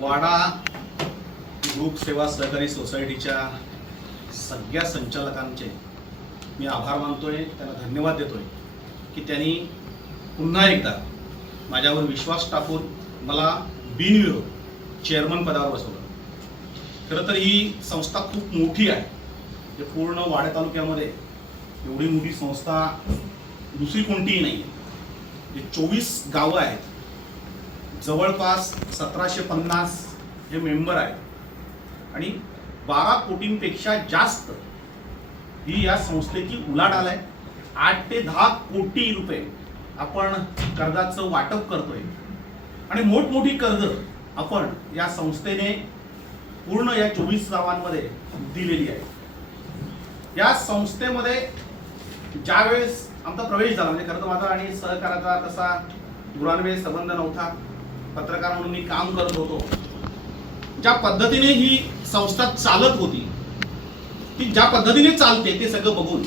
वाडा group सेवा सहकारी सोसायटीच्या सगळ्या संचालकांचे मी आभार मानतोय त्यांना धन्यवाद देतोय की त्यांनी पुन्हा एकदा माझ्यावर विश्वास टाकून मला बिनविरोध चेअरमन पदावर बसवलं. खरं तर ही संस्था खूप मोठी आहे. जे पूर्ण वाडा तालुक्यामध्ये एवढी मोठी संस्था दुसरी कोणतीही नाही आहे जे चोवीस गावं आहेत जवळपास सतराशे पन्नास हे मेंबर आहेत. आणि बारा कोटींपेक्षा जास्त ही या संस्थेची उलाढाल आहे. आठ ते दहा कोटी रुपये आपण कर्जाचं वाटप करतोय. आणि मोठमोठी कर्ज आपण या संस्थेने पूर्ण या चोवीस गावांमध्ये दिलेली आहे. या संस्थेमध्ये ज्यावेळेस आमचा प्रवेश झाला म्हणजे खरं तर माझा आणि सहकाराचा तसा दुरान्वय संबंध नव्हता. पत्रकार म्हणून मी काम करत होतो. ज्या पद्धतीने ही संस्था चालत होती ती ज्या पद्धतीने चालते ते सगळं बघून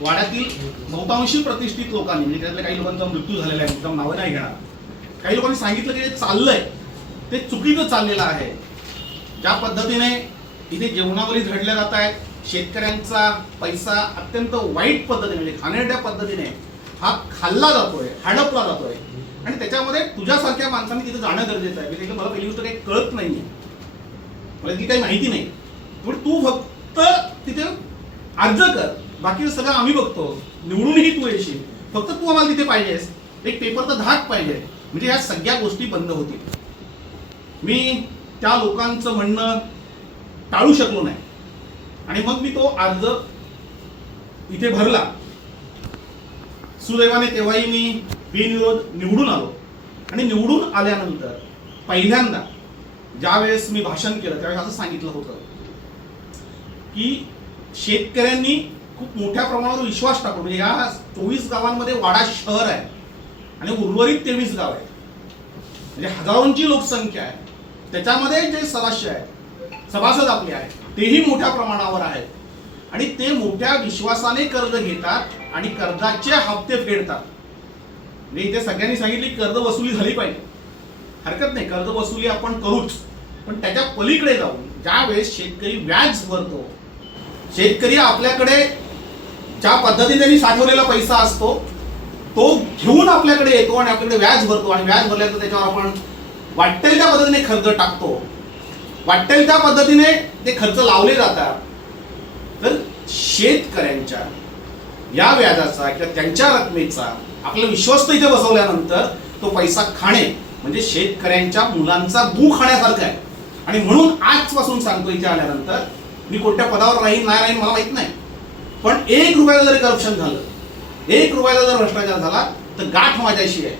वाड्यातील बहुतांशी प्रतिष्ठित लोकांनी म्हणजे त्यातल्या काही लोकांचा मृत्यू झालेला आहे एकदम नावं नाही घेणार. काही लोकांनी सांगितलं की जे चाललंय ते चुकीचं चाललेलं आहे. ज्या पद्धतीने इथे जेवणावरी झडल्या जात आहेत शेतकऱ्यांचा पैसा अत्यंत वाईट पद्धतीने म्हणजे खाण्याच्या पद्धतीने हा खाल्ला जातोय हडपला जातोय. आणि त्याच्यामध्ये तुझ्यासारख्या माणसांनी तिथे जाणं गरजेचं आहे. म्हणजे मला पहिली गोष्ट काही कळत नाही आहे मला ती काही माहिती नाही. पण तू फक्त तिथे अर्ज कर. बाकी सगळं आम्ही बघतो. निवडूनही तू येशील. फक्त तू आम्हाला तिथे पाहिजेस. एक पेपरचा धाक पाहिजे. म्हणजे ह्या सगळ्या गोष्टी बंद होतील. मी त्या लोकांचं म्हणणं टाळू शकलो नाही. आणि मग मी तो अर्ज इथे भरला. सुदैवाने तेव्हाही मी बिनविरोध निवडून आलो. आणि निवडून आल्यानंतर पहिल्यांदा ज्यावेळेस मी भाषण केलं त्यावेळेस असं सांगितलं होतं की शेतकऱ्यांनी खूप मोठ्या प्रमाणावर विश्वास टाकून म्हणजे या चोवीस गावांमध्ये वाडा शहर आहे आणि उर्वरित तेवीस गाव आहे म्हणजे हजारोंची लोकसंख्या आहे. त्याच्यामध्ये जे सदस्य आहेत सभासद आपले आहेत तेही मोठ्या प्रमाणावर आहेत. आणि ते मोठ्या विश्वासाने कर्ज घेतात आणि कर्जाचे हप्ते फेडतात. म्हणजे इथे सगळ्यांनी सांगितली कर्ज वसुली झाली पाहिजे. हरकत नाही कर्ज वसुली आपण करूच. पण त्याच्या पलीकडे जाऊन ज्या वेळेस शेतकरी व्याज भरतो शेतकरी आपल्याकडे ज्या पद्धतीने त्यांनी साठवलेला पैसा असतो तो घेऊन आपल्याकडे येतो आणि आपल्याकडे व्याज भरतो. आणि व्याज भरल्यानंतर त्याच्यावर आपण वाटेल त्या पद्धतीने खर्च टाकतो. वाटेल त्या पद्धतीने ते खर्च लावले जातात. तर शेतकऱ्यांच्या या व्याजाचा किंवा त्यांच्या रकमेचा आपला विश्वस्त इथे बसवल्यानंतर तो पैसा खाणे म्हणजे शेतकऱ्यांच्या मुलांचा गू खाण्यासारखं आहे. आणि म्हणून आजपासून सांगतो इथे आल्यानंतर मी कोणत्या पदावर राहीन नाही राहीन मला माहीत नाही. पण एक रुपयाला जरी करप्शन झालं एक रुपयाला जर भ्रष्टाचार झाला तर गाठ माझ्याशी आहे.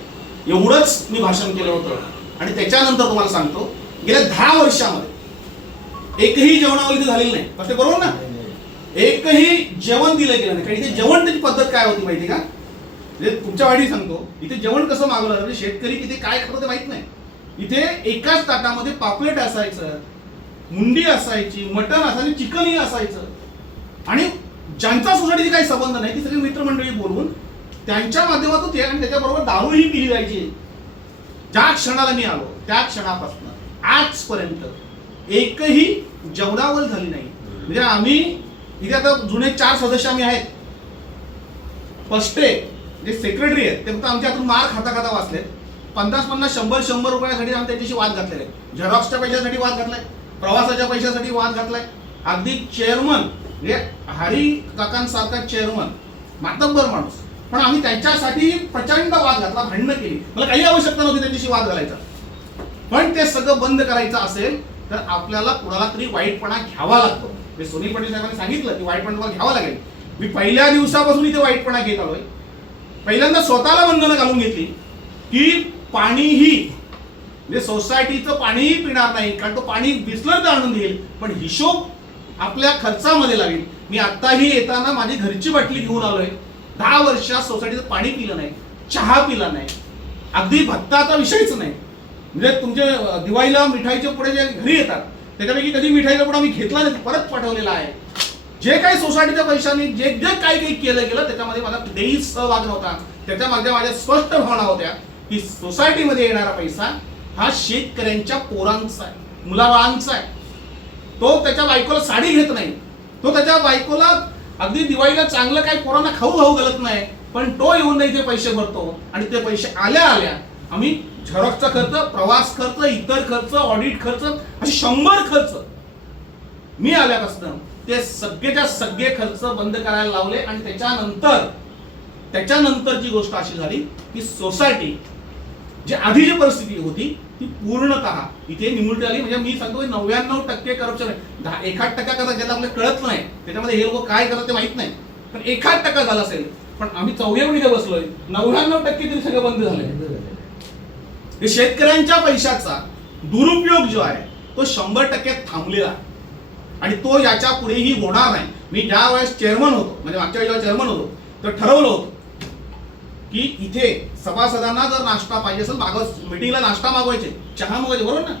एवढंच मी भाषण केलं होतं. आणि त्याच्यानंतर तुम्हाला सांगतो गेल्या दहा वर्षामध्ये एकही जेवणावली इथे झालेली नाही. फक्त बरोबर ना? एकही जेवण दिलं गेलं नाही. कारण इथे जेवण त्याची पद्धत काय होती माहिती का? म्हणजे तुमच्या वाढी सांगतो इथे जेवण कसं मागवलं म्हणजे शेतकरी तिथे काय खातो ते माहीत नाही. इथे एकाच ताटामध्ये पापलेट असायचं मुंडी असायची मटण असायचं चिकनही असायचं. आणि ज्यांचा सोसायटीशी काही संबंध नाही ती सगळी मित्रमंडळी बोलवून त्यांच्या माध्यमातून ते आणि त्याच्याबरोबर दारूही पिली जायची. ज्या क्षणाला मी आलो त्या क्षणापासून आजपर्यंत एकही जेवणावल झाली नाही. म्हणजे आम्ही इथे आता जुने चार सदस्य आम्ही आहेत. पस्टे जे सेक्रेटरी आहेत ते फक्त आमच्या हातून मार खाता खाता वाचलेत. पन्नास पन्नास शंभर शंभर रुपयासाठी आम्ही त्याच्याशी वाद घातलेले आहेत. झेरॉक्सच्या पैशासाठी वाद घातलाय प्रवासाच्या पैशासाठी वाद घातलाय. अगदी चेअरमन म्हणजे हरी काकांसारखा चेअरमन मातब्बर माणूस. पण आम्ही त्यांच्यासाठी प्रचंड वाद घातला भांडणं केली. मला काही आवश्यकता नव्हती त्यांच्याशी वाद घालायचा. पण ते सगळं बंद करायचं असेल तर आपल्याला कुणाला तरी वाईटपणा घ्यावा लागतो. म्हणजे ते सुनील पाटील साहेबांनी सांगितलं की वाईटपणा तुम्हाला घ्यावा लागेल. मी पहिल्या दिवसापासून इथे वाईटपणा घेत आलोय. पहिल्यांदा स्वतःला बंधनं घालून घेतली की पाणीही म्हणजे सोसायटीचं पाणीही पिणार नाही कारण तो पाणी बिसलर आणून देईल पण हिशोब आपल्या खर्चामध्ये लागेल. मी आत्ताही येताना माझी घरची बाटली घेऊन आलोय. दहा वर्षात सोसायटीचं पाणी पिलं नाही चहा पिला नाही. अगदी भत्ताचा विषयच नाही. म्हणजे तुमचे दिवाळीला मिठाईचे पुढे जे घरी येतात त्याच्यापैकी कधी मिठाईचा पुढे आम्ही घेतला नाही परत पाठवलेला आहे. जे काही सोसायटीच्या पैशाने जे जे काही काही केलं गेलं त्याच्यामध्ये माझा कुठेही सहभाग नव्हता. त्याच्या माझ्या स्पष्ट भावना होत्या की सोसायटीमध्ये येणारा पैसा हा शेतकऱ्यांच्या पोरांचा आहे मुलाबाळांचा आहे. तो त्याच्या बायकोला साडी घेत नाही. तो त्याच्या बायकोला अगदी दिवाळीला चांगलं काही पोरांना खाऊ खाऊ घालत नाही पण तो येऊन नाही ते पैसे भरतो. आणि ते पैसे आल्या आल्या आम्ही झेरॉक्सचा खर्च प्रवास खर्च इतर खर्च ऑडिट खर्च असे शंभर खर्च मी आल्यापासून ते सगळेच्या सगळे खर्च बंद करायला लावले आणि त्याच्यानंतर त्याच्यानंतरची गोष्ट अशी झाली की सोसायटी जी आधी जी परिस्थिती होती ती पूर्णतः इथे निमुळती आली. म्हणजे मी सांगतो नव्याण्णव टक्के करप्शन आहे. दहा एखाद टक्का करतात ज्याला आपल्याला कळत नाही त्याच्यामध्ये हे लोक काय करतात ते माहीत नाही. पण एखाद टक्का झाला असेल पण आम्ही चौघे इथे बसलोय नव्याण्णव टक्के तरी सगळं बंद झालंय. हे शेतकऱ्यांच्या पैशाचा दुरुपयोग जो आहे तो शंभर टक्के थांबलेला आहे. आणि तो याच्या पुढेही होणार नाही. मी ज्या वेळेस चेअरमन होतो म्हणजे मागच्या वेळेस चेअरमन होतो तर ठरवलं होतं की इथे सभासदांना जर नाश्ता पाहिजे असेल मागं मिटिंगला नाश्ता मागवायचे चहा मागवायचे बरोबर ना?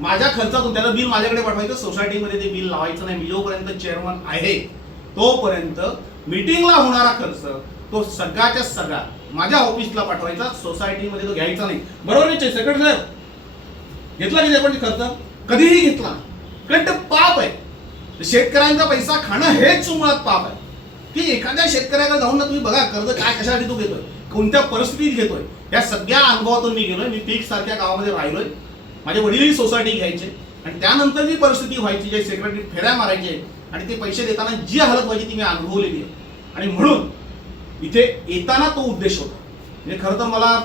माझ्या खर्चातून त्याला बिल माझ्याकडे पाठवायचं सोसायटीमध्ये ते बिल लावायचं नाही. मी जोपर्यंत चेअरमन आहे तोपर्यंत मिटिंगला होणारा खर्च तो सगळ्याच्या सगळा माझ्या ऑफिसला पाठवायचा सोसायटीमध्ये तो घ्यायचा नाही. बरोबर आहे सेक्रेटरी साहेब? घेतला की आपण खर्च? कधीही घेतला. कारण ते पाप आहे. शेतकऱ्यांचा पैसा खाणं हेच मुळात पाप आहे. की एखाद्या शेतकऱ्याकडे जाऊन ना तुम्ही बघा कर्ज काय कशासाठी तो घेतोय कोणत्या परिस्थितीत घेतोय या सगळ्या अनुभवातून मी गेलोय मी पीक सारख्या गावामध्ये राहिलोय. माझे वडीलही सोसायटी घ्यायचे. आणि त्यानंतर जी परिस्थिती व्हायची जे सेक्रेटरी फेऱ्या मारायचे आणि ते पैसे देताना जी हालत व्हायची ती मी अनुभवलेली आहे. आणि म्हणून इथे येताना तो उद्देश होता. म्हणजे खरं तर मला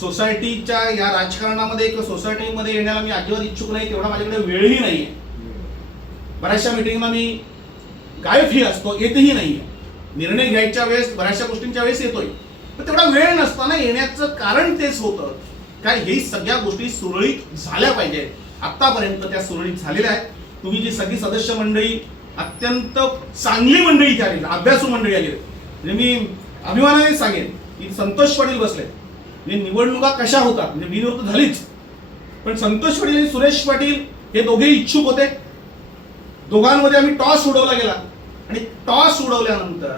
सोसायटीच्या या राजकारणामध्ये किंवा सोसायटीमध्ये येण्याला मी अजिबात इच्छुक नाही तेवढा माझ्याकडे वेळही नाही आहे बऱ्याचशा मिटिंगला मी गायबही असतो येतही नाही निर्णय घ्यायच्या वेळेस बऱ्याचशा गोष्टींच्या वेळेस येतोय. पण तेवढा वेळ नसताना येण्याचं कारण तेच होतं. काय हे सगळ्या गोष्टी सुरळीत झाल्या पाहिजेत आतापर्यंत त्या सुरळीत झालेल्या आहेत. तुम्ही जी सगळी सदस्य मंडळी अत्यंत चांगली मंडळी इथे आली अभ्यासू मंडळी आली म्हणजे मी अभिमानाने सांगेन की संतोष पाटील बसले. म्हणजे निवडणुका कशा होतात? म्हणजे बिनविरोध झालीच. पण संतोष पाटील आणि सुरेश पाटील हे दोघे इच्छुक होते. दोघांमध्ये आम्ही टॉस उडवला गेला. आणि टॉस उडवल्यानंतर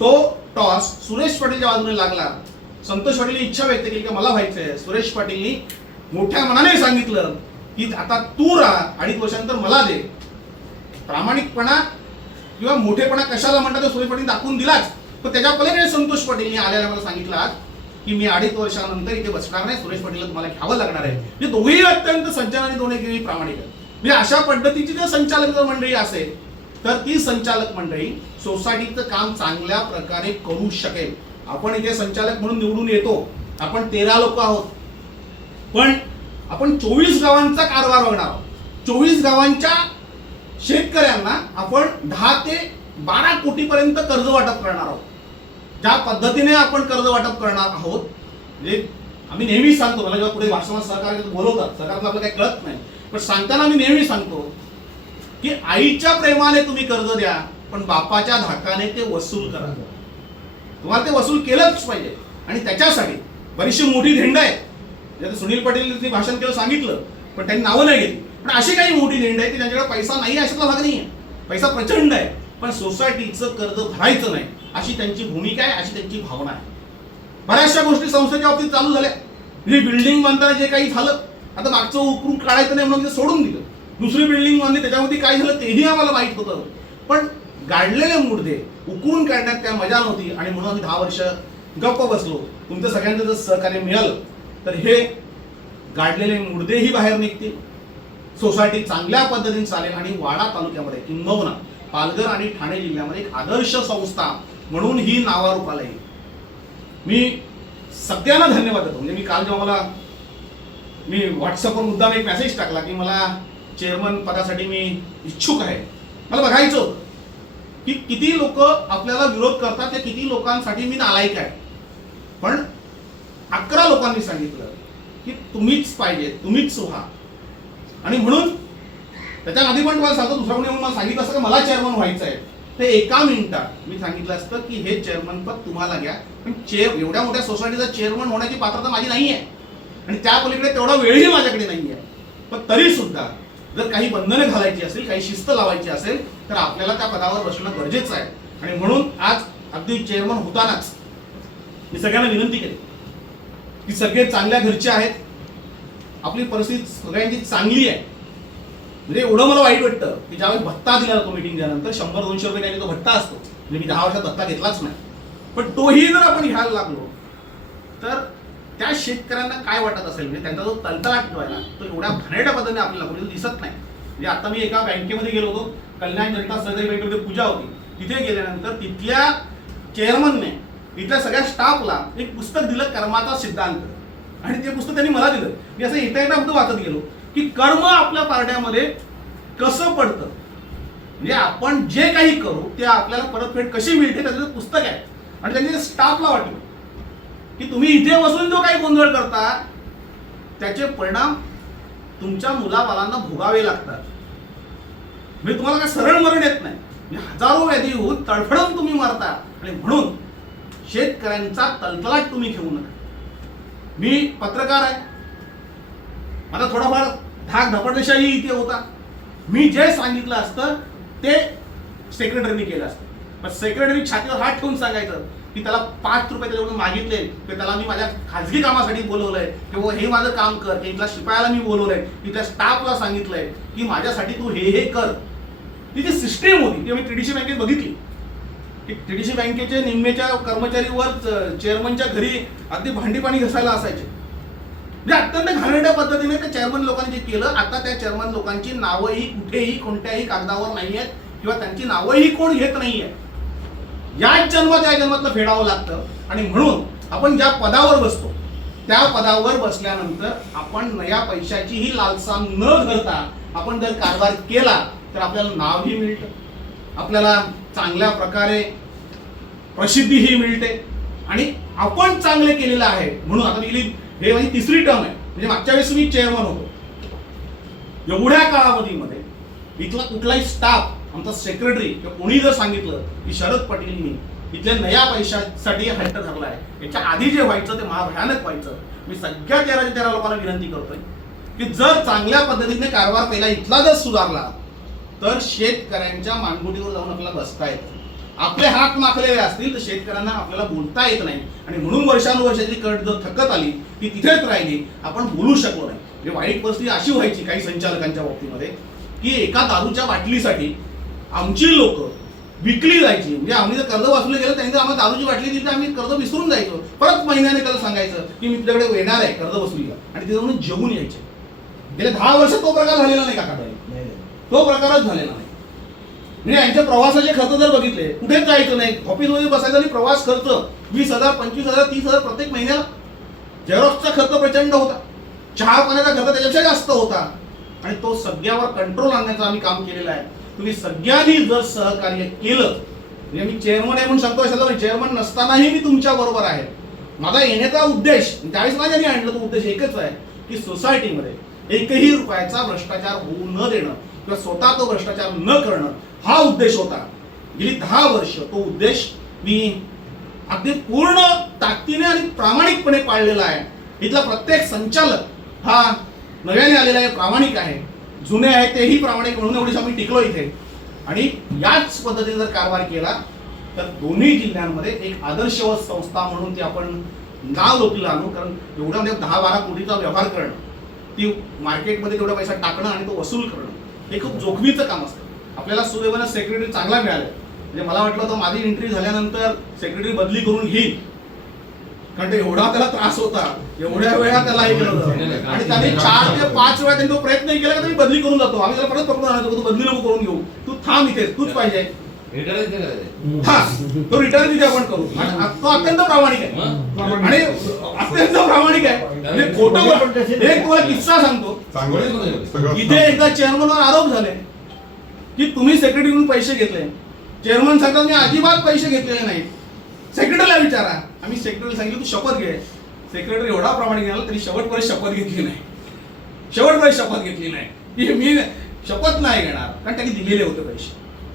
तो टॉस सुरेश पाटीलच्या बाजूने लागला. संतोष पाटीलने इच्छा व्यक्त केली की मला व्हायचं आहे सुरेश पाटीलनी मोठ्या मनाने सांगितलं की आता तू राहा अडीच वर्षानंतर मला दे. प्रामाणिकपणा किंवा मोठेपणा कशाला म्हणतात ते सुरेश पाटील दाखवून दिलाच. पण त्याच्या पलीकडे संतोष पाटीलने आल्याला मला सांगितलं की मी अडीच वर्षानंतर इथे बसणार नाही. सुरेश पाटीलला तुम्हाला घ्यावं लागणार आहे. म्हणजे दोघेही अत्यंत सज्जन आणि दोन्ही प्रामाणिक आहेत. म्हणजे अशा पद्धतीची जर संचालक जर मंडळी असेल तर ती संचालक मंडळी सोसायटीचं काम चांगल्या प्रकारे करू शकेल. आपण इथे संचालक म्हणून निवडून येतो. आपण तेरा लोक आहोत. पण आपण चोवीस गावांचा कारभार बघणार आहोत. चोवीस गावांच्या शेतकऱ्यांना आपण दहा ते बारा कोटीपर्यंत कर्ज वाटप करणार आहोत. ज्या पद्धतीने आपण कर्ज वाटप करणार आहोत म्हणजे आम्ही नेहमी सांगतो मला जेव्हा पुढे भाषणात सरकार बोलवतात सरकारला आपलं काही कळत नाही. पण सांगताना आम्ही नेहमी सांगतो की आईच्या प्रेमाने तुम्ही कर्ज द्या पण बापाच्या धाकाने ते वसूल करा. तुम्हाला ते वसूल केलंच पाहिजे. आणि त्याच्यासाठी बरीचशी मोठी झेंडा आहे. ज्याचं सुनील पाटील भाषण केलं सांगितलं पण त्यांनी नावं नाही घेतली. पण अशी काही मोठी झेंडा आहे की त्यांच्याकडे पैसा नाही अशातला भाग नाही आहे पैसा प्रचंड आहे. पण सोसायटीचं कर्ज भरायचं नाही अशी त्यांची भूमिका आहे अशी त्यांची भावना आहे. बऱ्याचशा गोष्टी संस्थेच्या बाबतीत चालू झाल्या. म्हणजे बिल्डिंग बांधताना जे काही झालं आता मागचं उकरून काढायचं नाही म्हणून ते सोडून दिलं. दुसरी बिल्डिंग बांधली त्याच्यामध्ये काय झालं तेही आम्हाला माहीत होतं. पण गाडलेले मुडदे उकरून काढण्यात काय मजा नव्हती आणि म्हणून आम्ही दहा वर्ष गप्प बसलो. तुमचं सगळ्यांचं जर सहकार्य मिळालं तर हे गाडलेले मुर्देही बाहेर निघतील. सोसायटी चांगल्या पद्धतीने चालेल आणि वाडा तालुक्यामध्ये किंबहुना पालघर आणि ठाणे जिल्ह्यामध्ये एक आदर्श संस्था म्हणून ही नावारूपाला येईल. मी सगळ्यांना धन्यवाद देतो. म्हणजे मी काल जेव्हा मला मी व्हॉट्सअपवर मुद्दाम एक मेसेज टाकला की मला चेअरमन पदासाठी मी इच्छुक आहे. मला बघायचं की किती लोक आपल्याला विरोध करतात ते किती लोकांसाठी मी नालायक आहे. पण अकरा लोकांनी सांगितलं की तुम्हीच पाहिजे तुम्हीच व्हा. आणि म्हणून त्याच्या आधी पण तुम्हाला सांगतो दुसरा कोणी मला सांगितलं असं की मला चेअरमन व्हायचं आहे ते एका मिनिटात मी सांगितलं असतं की हे चेअरमन पद तुम्हाला घ्या. पण चेअर एवढ्या मोठ्या सोसायटीचा चेअरमन होण्याची पात्रता माझी नाही आहे आणि त्या पलीकडे तेवढा वेळही माझ्याकडे नाही आहे पण तरी सुद्धा जर काही बंधनं घालायची असेल काही शिस्त लावायची असेल तर आपल्याला त्या पदावर बसणं गरजेचं आहे. आणि म्हणून आज अगदी चेअरमन होतानाच मी सगळ्यांना विनंती केली की सगळे चांगल्या घरचे आहेत. आपली परिस्थिती सगळ्यांची चांगली आहे. म्हणजे एवढं मला वाईट वाटतं की ज्यावेळेस भत्ता दिला जातो मीटिंगच्या नंतर शंभर दोनशे रुपये काही तो भत्ता असतो. म्हणजे मी दहा वर्षात भत्ता घेतलाच नाही. पण तोही जर आपण घ्यायला लागलो तर त्या शेतकऱ्यांना काय वाटत असेल? म्हणजे त्यांचा जो तलतलाट जो आहे ना तो एवढ्या घाणेरड्या पद्धतीने आपल्याला म्हणजे दिसत नाही. म्हणजे आता मी एका बँकेमध्ये गेलो होतो कल्याण जनता सहकारी बँकेमध्ये पूजा होती. तिथे गेल्यानंतर तिथल्या चेअरमनने तिथल्या सगळ्या स्टाफला एक पुस्तक दिलं कर्माचा सिद्धांत. आणि ते पुस्तक त्यांनी मला दिलं. मी असं येता येता फक्त वाचत गेलो. की कर्म आपल्या पारड्यामध्ये कसं पडतं? म्हणजे आपण जे काही करू ते आपल्याला परतफेड कशी मिळते त्याचं पुस्तक आहे. आणि त्यांनी स्टाफला वाटलं की तुम्ही इथे बसून जो काही गोंधळ करता त्याचे परिणाम तुमच्या मुलाबालांना भोगावे लागतात. म्हणजे तुम्हाला काय सरळ मरण येत नाही. म्हणजे हजारो व्याधी होऊन तडफडून तुम्ही मारता. आणि म्हणून शेतकऱ्यांचा तलतलाट तुम्ही घेऊ नका. मी पत्रकार आहे. मला थोडाफार हा धपटशाही इथे होता. मी जे सांगितलं असतं ते सेक्रेटरीने केलं असतं. पण सेक्रेटरी छातीवर हात ठेवून सांगायचं की त्याला पाच रुपये त्याच्याकडून मागितले की त्याला मी माझ्या खाजगी कामासाठी बोलवलंय. किंवा हे माझं काम कर की इथल्या शिपायाला मी बोलवलंय. इथल्या स्टाफला सांगितलंय की माझ्यासाठी तू हे हे कर. ती जी सिस्टीम होती ती मी टीडीसी बँकेत बघितली. की टीडीसी बँकेचे निम्मेच्या कर्मचारीवर चेअरमनच्या घरी अगदी भांडी पाणी घसायला असायचे. म्हणजे अत्यंत घाणेरड्या पद्धतीने ते चेअरमन लोकांनी जे केलं आता त्या चेअरमन लोकांची नावंही कुठेही कोणत्याही कागदावर नाही आहेत किंवा त्यांची नावंही कोण घेत नाही आहे याच जन्म त्या जन्मातलं फेडावं लागतं. आणि म्हणून आपण ज्या पदावर बसतो त्या पदावर बसल्यानंतर आपण नया पैशाचीही लालसा न धरता आपण जर कारभार केला तर आपल्याला नावही मिळतं. आपल्याला चांगल्या प्रकारे प्रसिद्धीही मिळते. आणि आपण चांगले केलेलं आहे म्हणून आता गेली हे माझी तिसरी टर्म आहे. म्हणजे मागच्या वेळेस मी चेअरमन होतो. एवढ्या कालावधीमध्ये इथला कुठलाही स्टाफ आमचा सेक्रेटरी किंवा कोणी जर सांगितलं की शरद पाटीलनी इथल्या नया पैशासाठी हट्ट धरला आहे याच्या आधी जे व्हायचं ते महाभयानक व्हायचं. मी सगळ्या तेरा तेरा लोकांना विनंती करतोय की जर चांगल्या पद्धतीने कारभार पहिला इथला जर सुधारला तर शेतकऱ्यांच्या मानगुटीवर जाऊन आपल्याला बसता येतं. आपले हात माखलेले असतील तर शेतकऱ्यांना आपल्याला बोलता येत नाही. आणि म्हणून वर्षानुवर्षाची कट जर थकत आली ती तिथेच राहिली आपण बोलू शकलो नाही. म्हणजे वाईट परिस्थिती अशी व्हायची काही संचालकांच्या बाबतीमध्ये की एका दारूच्या बाटलीसाठी आमची लोक विकली जायची. म्हणजे आम्ही जर कर्ज वाचलं गेलं त्यांनी जर आम्हाला दारूची बाटली दिली तर आम्ही कर्ज विसरून जायचो. परत महिन्याने त्याला सांगायचं की मी तुझ्याकडे येणार आहे कर्ज वसुलीला आणि तिथे जाऊन जेवून यायचे. गेल्या दहा वर्षात तो प्रकार झालेला नाही काका तो प्रकारच झालेला नाही. म्हणजे यांच्या प्रवासाचे खर्च जर बघितले कुठे जायचं नाही. ऑफिसमध्ये बसायचं आणि प्रवास खर्च वीस हजार पंचवीस हजार तीस हजार प्रत्येक महिन्याला. झेरॉक्सचा खर्च प्रचंड होता. चहा पाण्याचा खर्च त्याच्यापेक्षा जास्त होता. आणि तो सगळ्यावर कंट्रोल आणण्याचं आम्ही काम केलेलं आहे. तुम्ही सगळ्यांनी जर सहकार्य केलं म्हणजे मी चेअरमन आहे म्हणून सांगतो अशाला चेअरमन नसतानाही मी तुमच्या बरोबर आहे. माझा येण्याचा उद्देश त्यावेळेस माझ्या आणलं तो उद्देश एकच आहे की सोसायटीमध्ये एकही रुपयाचा भ्रष्टाचार होऊ न देणं किंवा स्वतः तो भ्रष्टाचार न करणं हा उद्देश होता. गेली दहा वर्ष तो उद्देश मी अगदी पूर्ण ताकदीने आणि प्रामाणिकपणे पाळलेला आहे. इथला प्रत्येक संचालक हा नव्याने आलेला आहे प्रामाणिक आहे. जुने आहे तेही प्रामाणिक म्हणून एवढीच आम्ही टिकलो इथे. आणि याच पद्धतीने जर कारभार केला तर दोन्ही जिल्ह्यांमध्ये एक आदर्शवत संस्था म्हणून ती आपण नाव लोकला आणू कारण एवढा म्हणजे दहा बारा कोटीचा व्यवहार करणं ती मार्केटमध्ये तेवढा पैसा टाकणं आणि तो वसूल करणं हे खूप जोखमीचं काम असतं. आपल्याला सुदैवानं सेक्रेटरी चांगला मिळाला म्हणजे मला वाटलं होतं माझी एंट्री झाल्यानंतर सेक्रेटरी बदली करून घेईल. कारण ते एवढा त्याला त्रास होता. एवढ्या वेळा त्याला हे केलं होतं. आणि त्याने चार ते पाच वेळा त्यांनी तो प्रयत्न केला का मी बदली करून जातो. आम्ही त्याला परत पकडून आणतो तू बदली नको करून घेऊ. तू थांब इथे. तूच पाहिजे. हा. तो रिटर्न तिथे आपण करू. आणि तो अत्यंत प्रामाणिक आहे. आणि अत्यंत प्रामाणिक आहे. म्हणजे खोटं एक तुम्हाला किस्सा सांगतो. इथे एकदा चेअरमनवर आरोप झाले. की तुम्ही सेक्रेटरीकडून पैसे घेतले. चेअरमन सांगतात मी अजिबात पैसे घेतलेले नाहीत सेक्रेटरीला विचारा. आम्ही सेक्रेटरी सांगितलं तू शपथ घे. सेक्रेटरी एवढा प्रामाणिक गेला तरी शेवटपर्यंत शपथ घेतली नाही. शेवटपर्यंत शपथ घेतली नाही. की मी शपथ नाही घेणार. कारण त्यांनी दिलेले होते पैसे.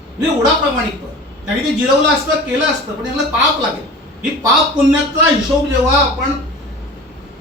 म्हणजे एवढा प्रामाणिक त्यांनी ते जिरवलं असतं केलं असतं पण यांना पाप लागेल. ही पाप पुण्याचा हिशोब जेव्हा आपण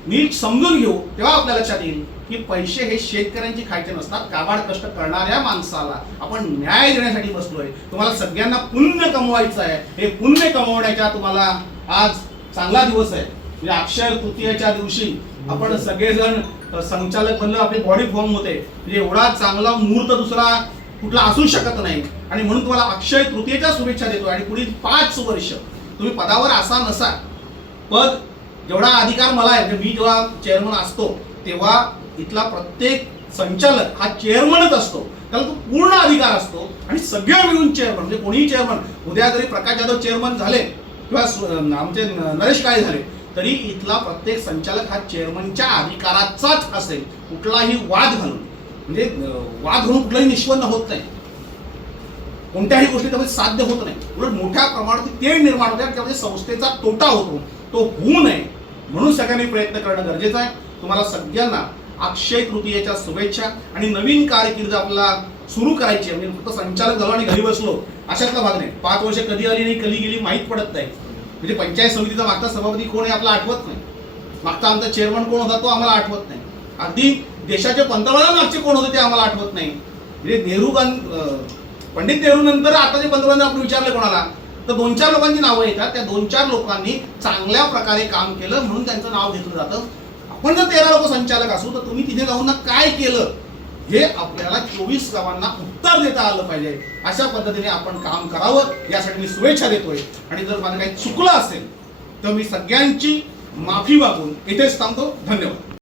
नीट समजून घेऊ तेव्हा आपल्या लक्षात येईल. की पैसे हे शेतकऱ्यांची खायचे नसतात काबाड कष्ट करणाऱ्या माणसाला आपण न्याय देण्यासाठी बसलोय. तुम्हाला सगळ्यांना पुण्य कमवायचं आहे. हे पुण्य कमवण्याच्या तुम्हाला आज चांगला दिवस आहे. म्हणजे अक्षर तृतीयेच्या दिवशी आपण सगळेजण संचालक बनलो आपली बॉडी फॉर्म होते. म्हणजे एवढा चांगला मुहूर्त दुसरा कुठला असू शकत नाही. आणि म्हणून तुम्हाला अक्षय तृतीयेच्या शुभेच्छा देतो आणि पुढील पाच वर्ष तुम्ही पदावर असा नसा पद जेवढा अधिकार मला आहे म्हणजे मी जेव्हा चेअरमन असतो तेव्हा इथला प्रत्येक संचालक हा चेअरमनच असतो. त्याला तो पूर्ण अधिकार असतो. आणि सगळे मिळून चेअरमन म्हणजे कोणीही चेअरमन उद्या जरी प्रकाश जाधव चेअरमन झाले किंवा आमचे नरेश काळे झाले तरी इथला प्रत्येक संचालक हा चेअरमनच्या अधिकाराचाच असेल कुठलाही वाद घालून. म्हणजे वाद घालून कुठलाही निष्पन्न होत नाही. कोणत्याही गोष्टी त्यामध्ये साध्य होत नाही. उलट मोठ्या प्रमाणात तेढ निर्माण होते त्यामध्ये संस्थेचा तोटा होतो. तो होऊ नये. म्हणून सगळ्यांनी प्रयत्न करणं गरजेचं आहे. तुम्हाला सगळ्यांना अक्षय तृतीयेच्या शुभेच्छा आणि नवीन कारकीर्द आपला सुरू करायची म्हणजे फक्त संचालक झालो आणि घरी बसलो. अशातला भाग नाही. पाच वर्ष कधी आली नाही कधी गेली माहीत पडत नाही. म्हणजे पंचायत समितीचा मागचा सभापती कोण आहे आपला आठवत नाही. मागचा आमचा चेअरमन कोण होता तो आम्हाला आठवत नाही. अगदी देशाचे पंतप्रधान मागचे कोण होते ते आम्हाला आठवत नाही. म्हणजे नेहरू पंडित नेहरू नंतर आता जे पंतप्रधान आपण विचारले कोणाला तर दोन चार लोकांची नावं येतात. त्या दोन चार लोकांनी चांगल्या प्रकारे काम केलं म्हणून त्यांचं नाव घेतलं जातं. आपण जर तेरा लोक संचालक असू तर तुम्ही तिथे जाऊन ना काय केलं? हे आपल्याला चोवीस गावांना उत्तर देता आलं पाहिजे. अशा पद्धतीने आपण काम करावं यासाठी मी शुभेच्छा देतोय. आणि जर माझं काही चुकलं असेल तर मी सगळ्यांची माफी मागून इथेच थांबतो. धन्यवाद.